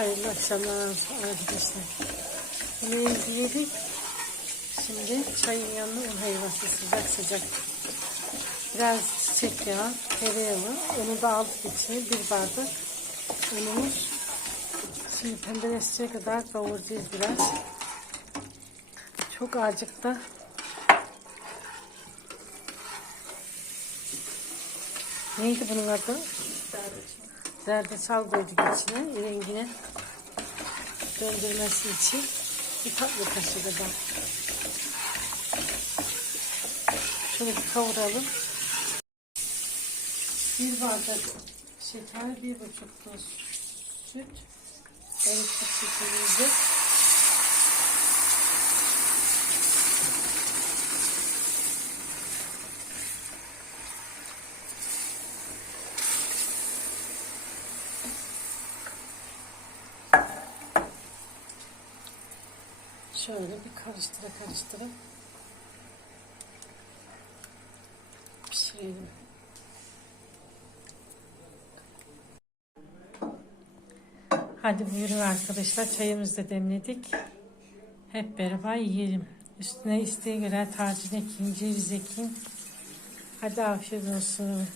Hayırlı akşamlar arkadaşlar. Yemeğimizi yedik. Şimdi çayın yanına un helvası sıcak sıcak. Biraz çiçek yağı, tereyağı. Onu da aldık içine. Bir bardak unumuz. Şimdi pembeleşecek kadar kavuracağız biraz. Çok acıktı. Neydi bunun adı? Zerdeçal koyduk içine, rengine döndürmesi için bir tatlı kaşığı da. Şöyle bir kavuralım. Bir bardak şeker, bir buçuk süt, elektrik sütümüzü. Şöyle bir karıştıra karıştıra pişirelim. Hadi buyurun arkadaşlar çayımızı da demledik. Hep beraber yiyelim. Üstüne isteğe göre tarçın ekeyim, ceviz ekeyim. Hadi afiyet olsun.